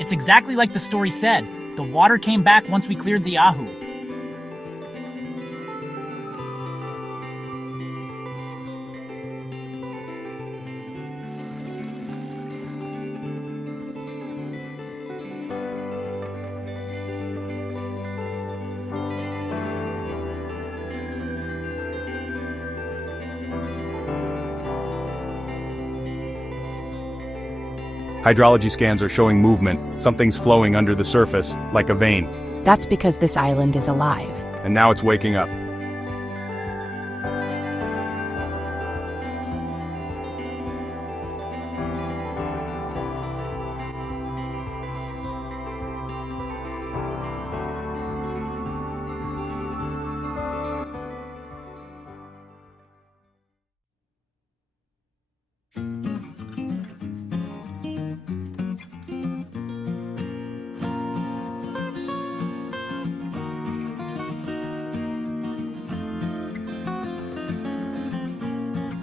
It's exactly like the story said. The water came back once we cleared the ahu. Hydrology scans are showing movement. Something's flowing under the surface, like a vein. That's because this island is alive. And now it's waking up.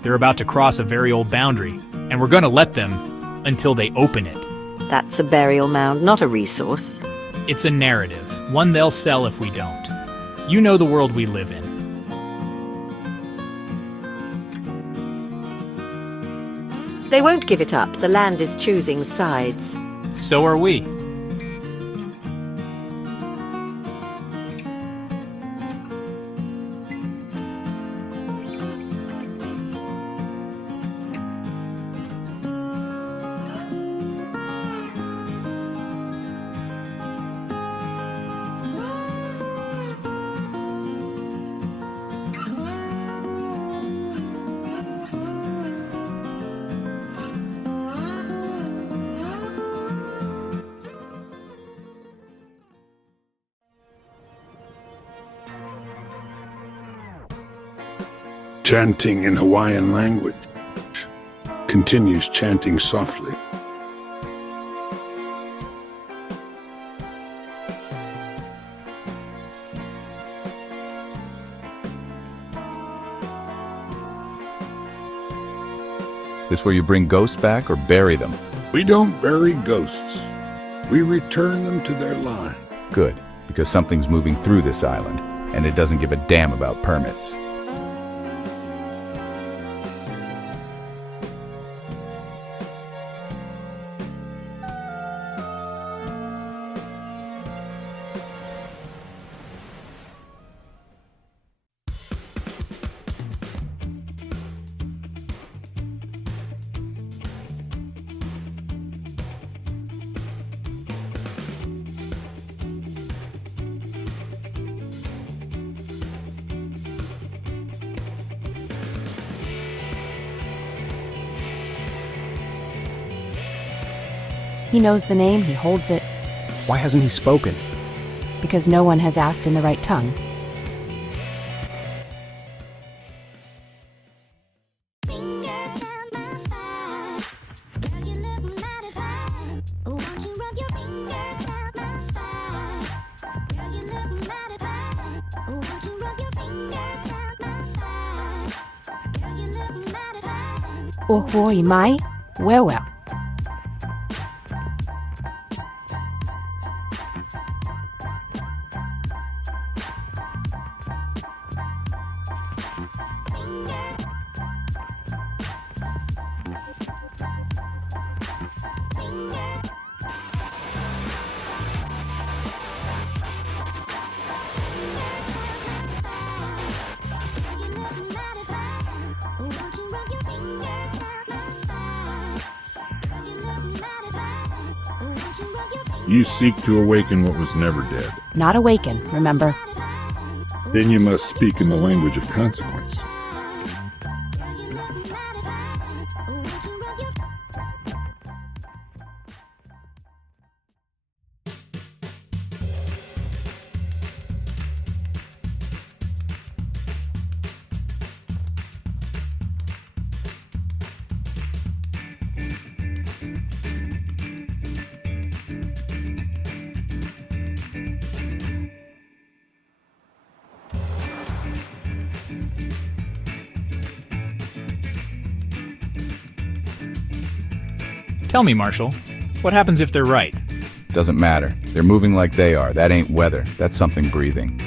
They're about to cross a very old boundary, and we're gonna let them until they open it. That's a burial mound, not a resource. It's a narrative, one they'll sell if we don't. You know the world we live in. They won't give it up. The land is choosing sides. So are we. Chanting in Hawaiian language. Continues chanting softly. This where you bring ghosts back or bury them? We don't bury ghosts. We return them to their line. Good, because something's moving through this island, and it doesn't give a damn about permits. He knows the name, he holds it, Why hasn't he spoken? because no one has asked in the right tongue. Ohoi mai, well. You seek to awaken what was never dead. Not awaken, remember? Then you must speak in the language of consequence. Tell me, Marshall, what happens if they're right? Doesn't matter. They're moving like they are. That ain't weather. That's something breathing.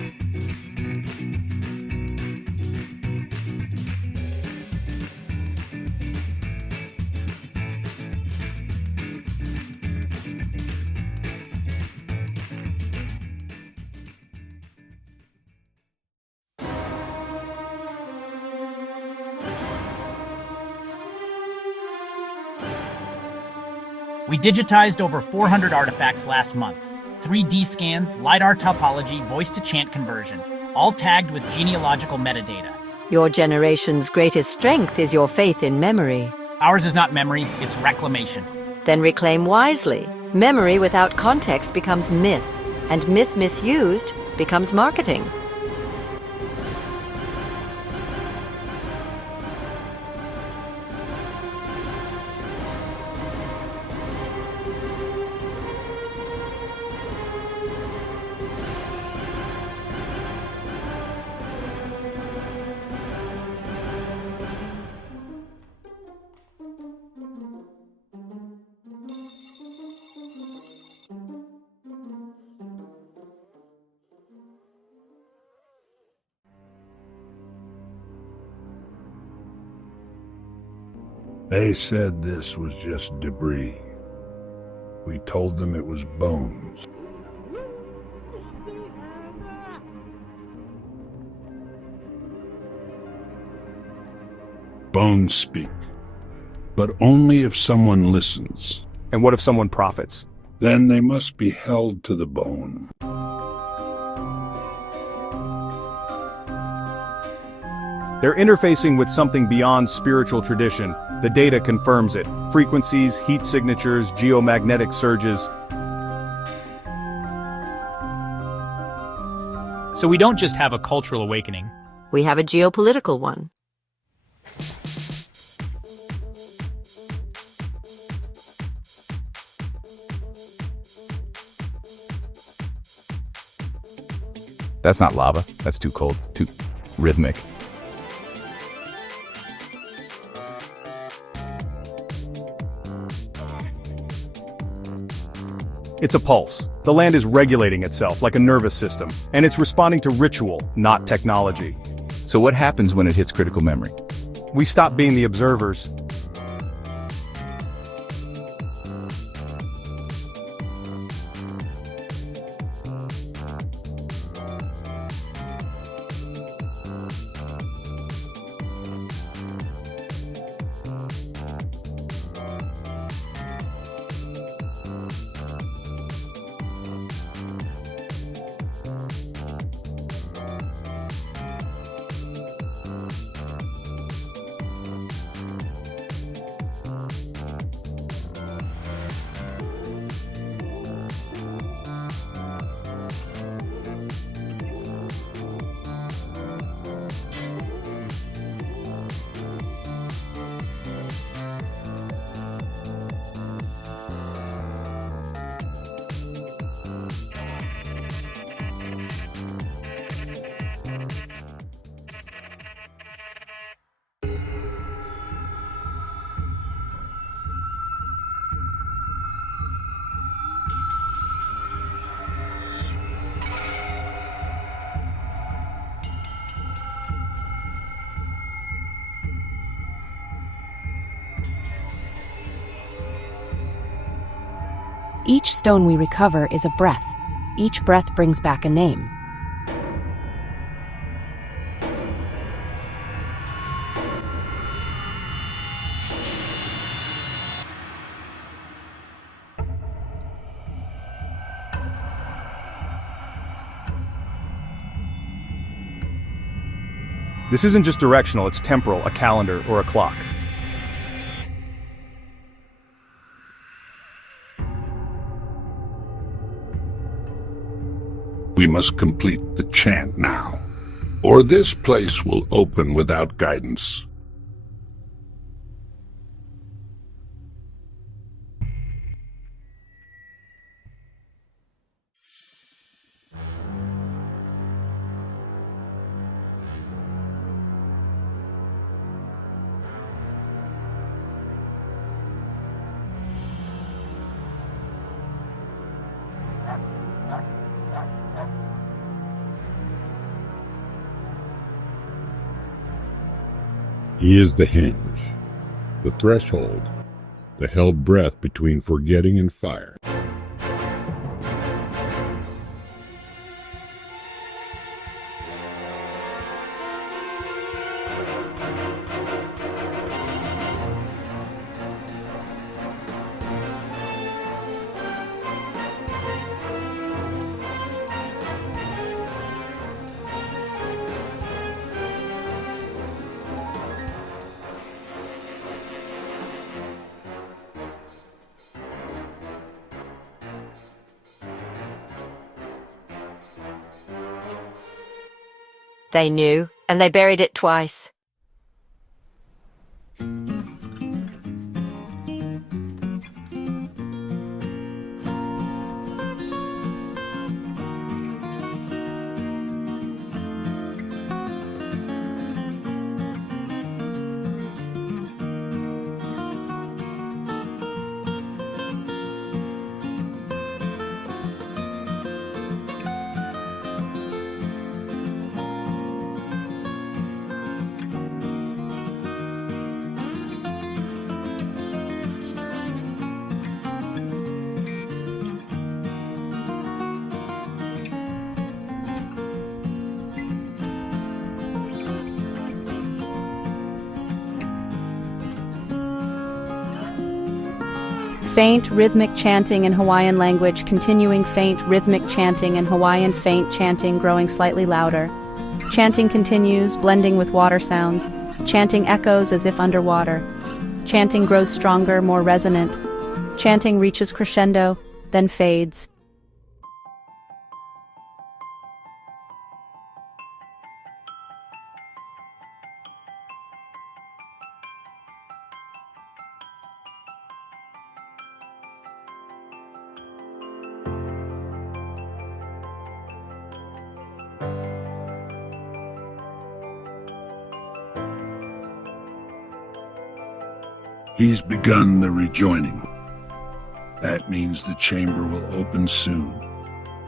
We digitized over 400 artifacts last month. 3D scans, LiDAR topology, voice-to-chant conversion, all tagged with genealogical metadata. Your generation's greatest strength is your faith in memory. Ours is not memory, it's reclamation. Then reclaim wisely. Memory without context becomes myth, and myth misused becomes marketing. They said this was just debris. We told them it was bones. Bones speak, but only if someone listens. And what if someone profits? Then they must be held to the bone. They're interfacing with something beyond spiritual tradition. The data confirms it. Frequencies, heat signatures, geomagnetic surges. So we don't just have a cultural awakening. We have a geopolitical one. That's not lava. That's too cold. Too rhythmic. It's a pulse. The land is regulating itself like a nervous system, and it's responding to ritual, not technology. So what happens when it hits critical memory? We stop being the observers. Each stone we recover is a breath. Each breath brings back a name. This isn't just directional, it's temporal, a calendar, or a clock. We must complete the chant now, or this place will open without guidance. He is the hinge, the threshold, the held breath between forgetting and fire. They knew, and they buried it twice. Faint, rhythmic chanting in Hawaiian language, continuing faint, rhythmic chanting in Hawaiian, faint chanting growing slightly louder. Chanting continues, blending with water sounds. Chanting echoes as if underwater. Chanting grows stronger, more resonant. Chanting reaches crescendo, then fades. He's begun the rejoining. That means the chamber will open soon,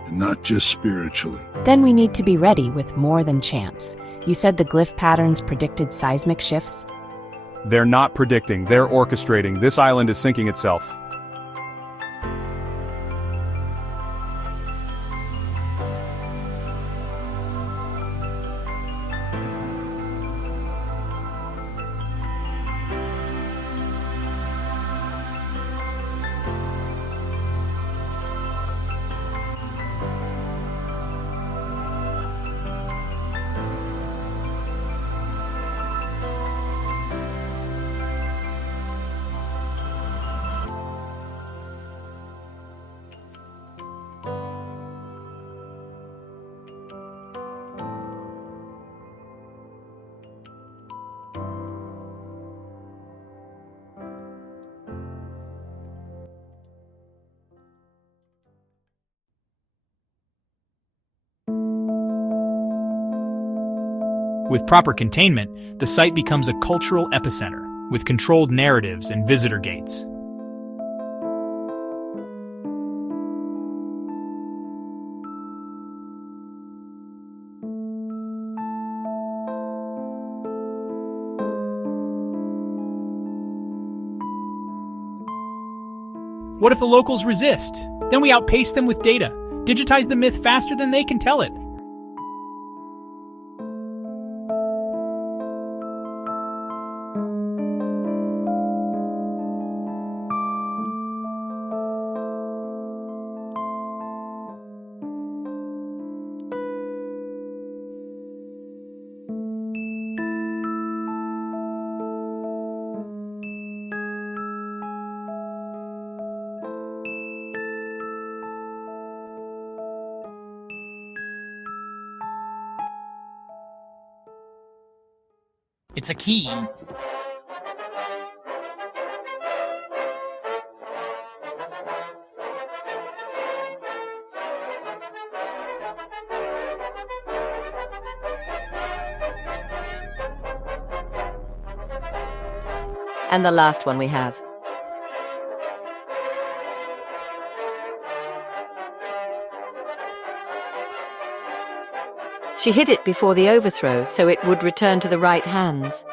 and not just spiritually. Then we need to be ready with more than chance. You said the glyph patterns predicted seismic shifts? They're not predicting, they're orchestrating. This island is sinking itself. With proper containment, the site becomes a cultural epicenter, with controlled narratives and visitor gates. What if the locals resist? Then we outpace them with data, digitize the myth faster than they can tell it. It's a key. And the last one we have. She hid it before the overthrow so it would return to the right hands.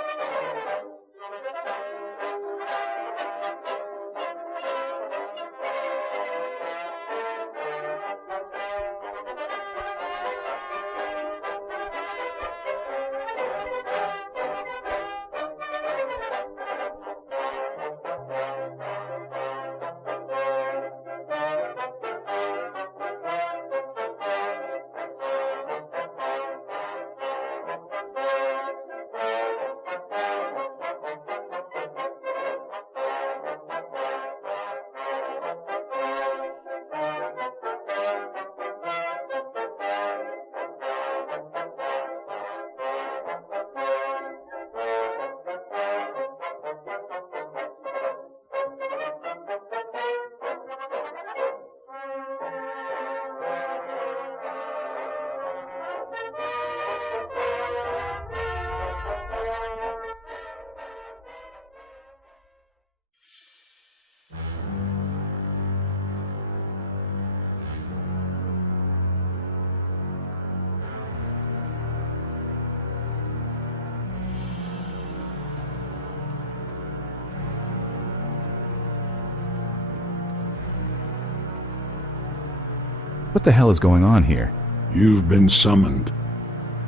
What the hell is going on here? You've been summoned.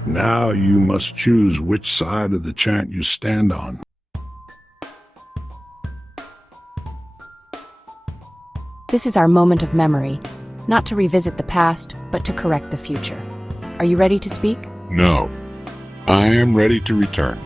Now you must choose which side of the chant you stand on. This is our moment of memory, not to revisit the past, but to correct the future. Are you ready to speak? No. I am ready to return.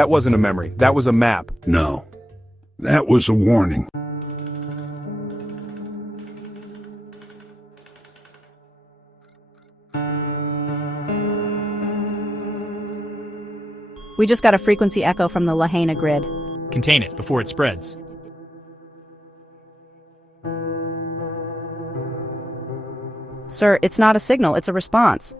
That wasn't a memory. That was a map. No, that was a warning. We just got a frequency echo from the Lahaina grid. Contain it before it spreads. Sir, it's not a signal, it's a response.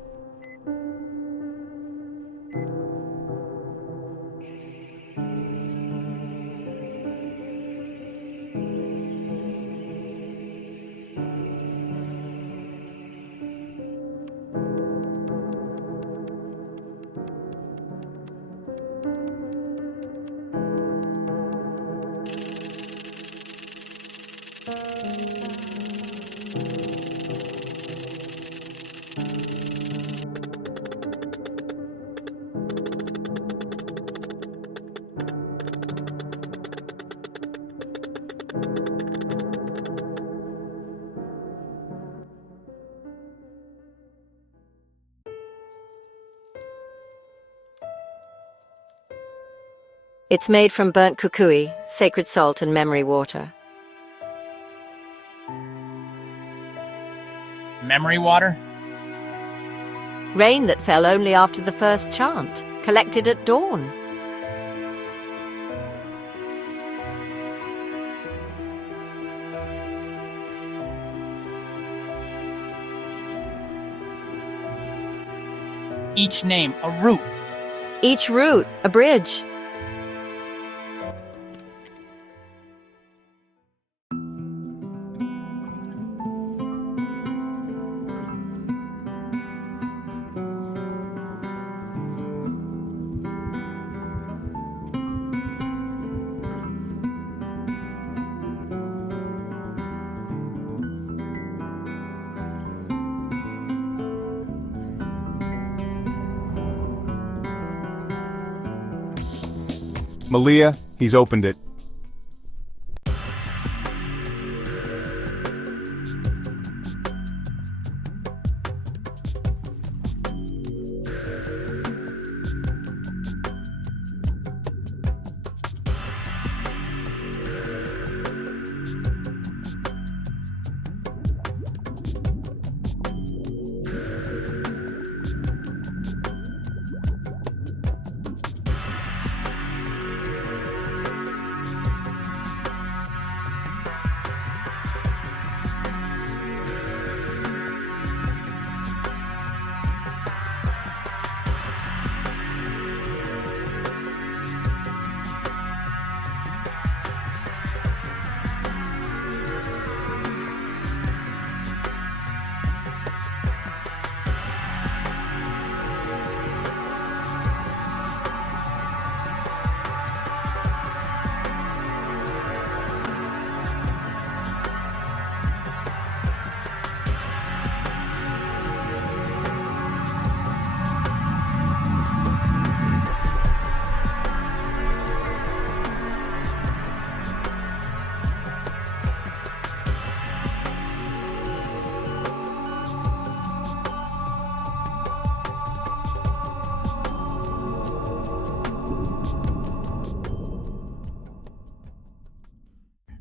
It's made from burnt kukui, sacred salt, and memory water. Memory water? Rain that fell only after the first chant, collected at dawn. Each name a root. Each root a bridge. Malia, he's opened it.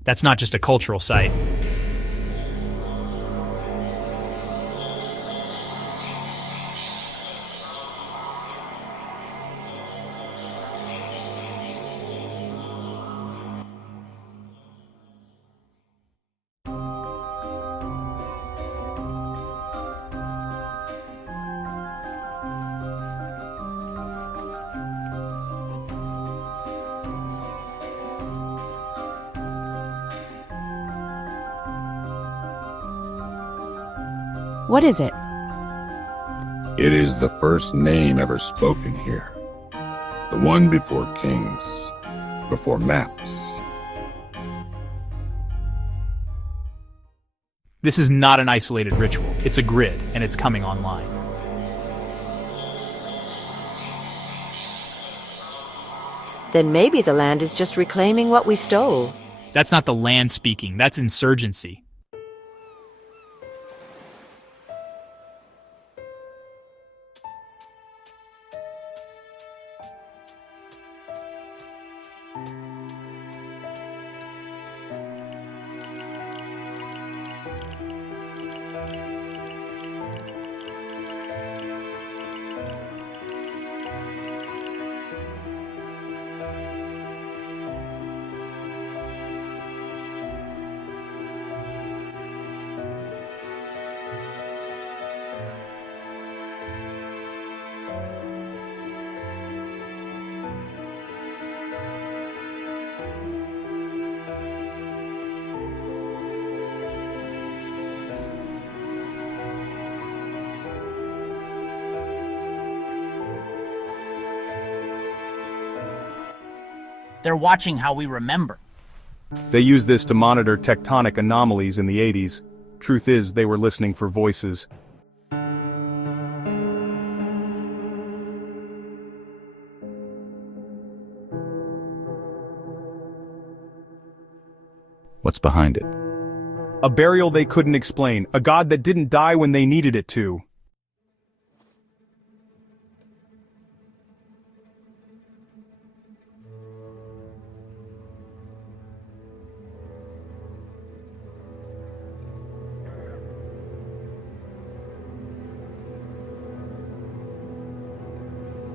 That's not just a cultural site. What is it? It is the first name ever spoken here. The one before kings, before maps. This is not an isolated ritual. It's a grid, and it's coming online. Then maybe the land is just reclaiming what we stole. That's not the land speaking, that's insurgency. They're watching how we remember. They used this to monitor tectonic anomalies in the 80s. Truth is, they were listening for voices. What's behind it? A burial they couldn't explain, a god that didn't die when they needed it to.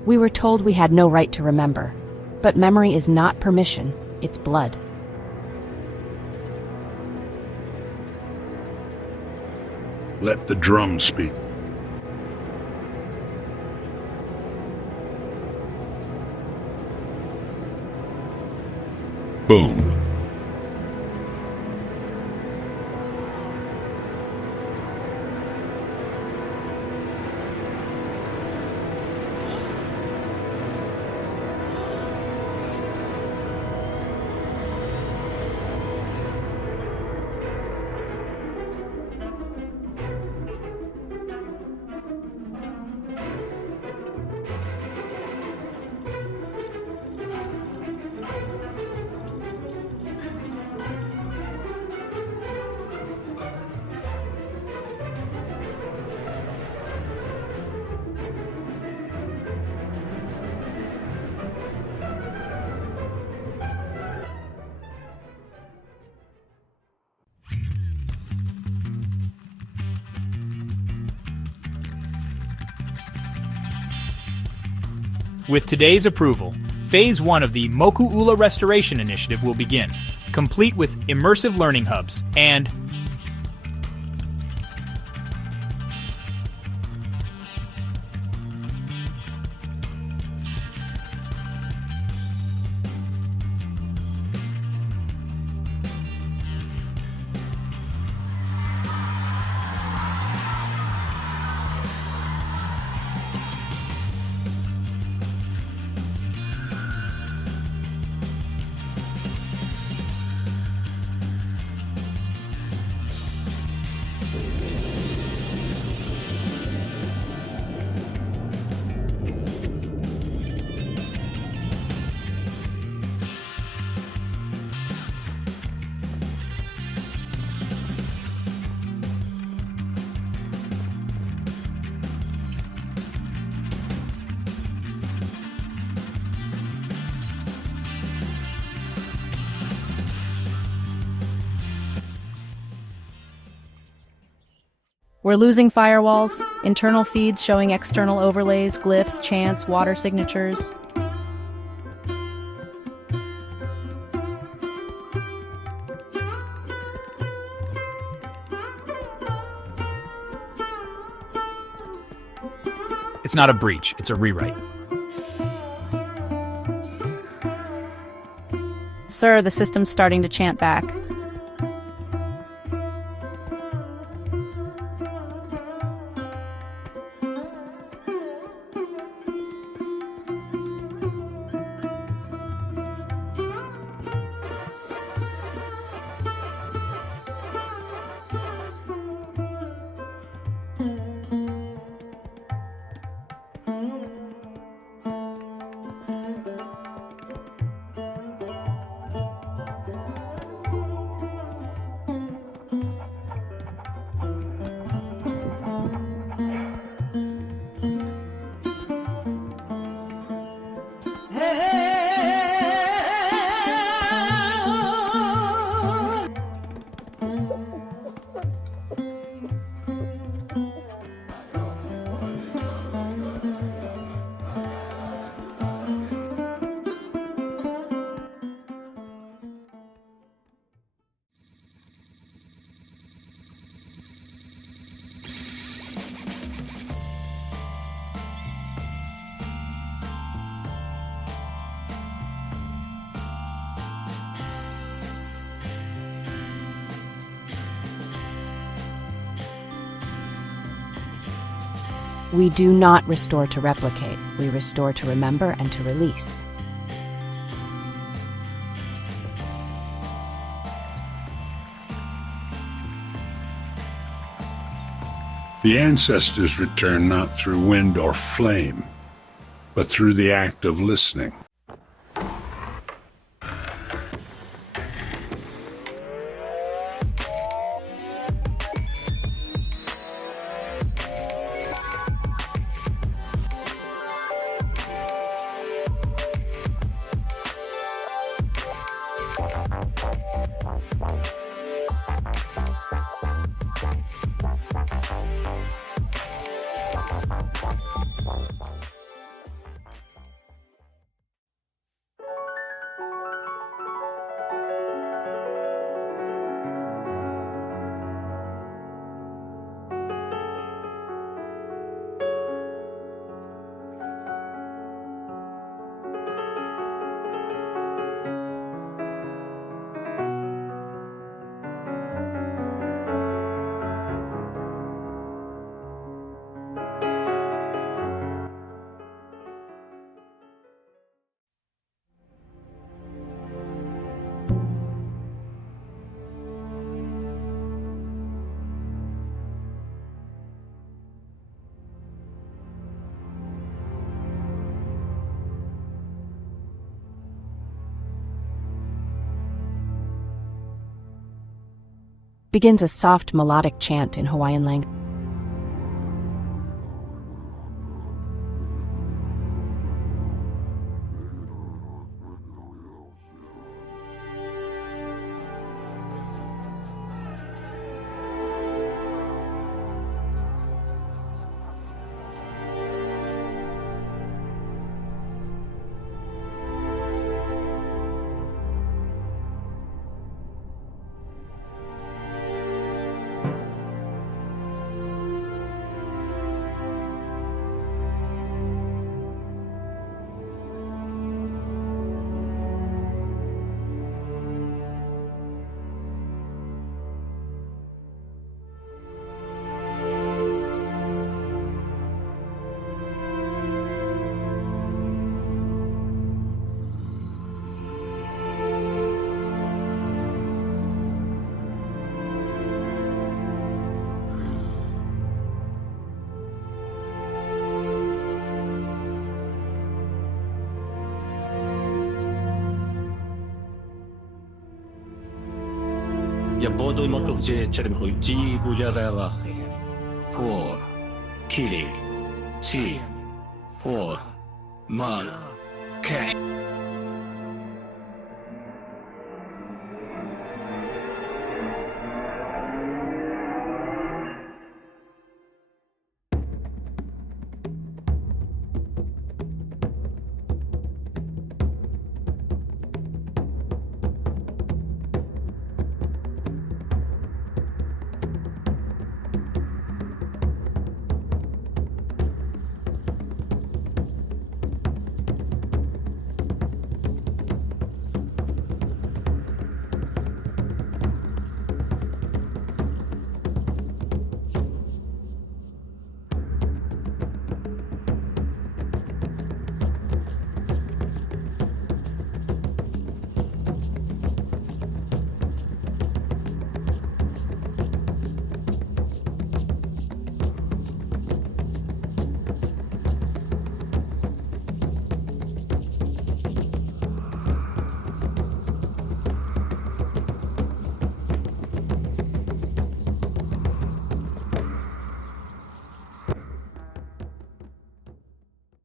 We were told we had no right to remember. But memory is not permission, it's blood. Let the drum speak. Boom. With today's approval, Phase 1 of the Mokuʻula Restoration Initiative will begin, complete with immersive learning hubs and We're losing firewalls, internal feeds showing external overlays, glyphs, chants, water signatures. it's not a breach, it's a rewrite. Sir, the system's starting to chant back. We do not restore to replicate, we restore to remember and to release. The ancestors return not through wind or flame, but through the act of listening. Begins a soft melodic chant in Hawaiian language. Jabodo Mokokje Chermho G Bujadalache. 4. Kiri. T. 4. Mana. K.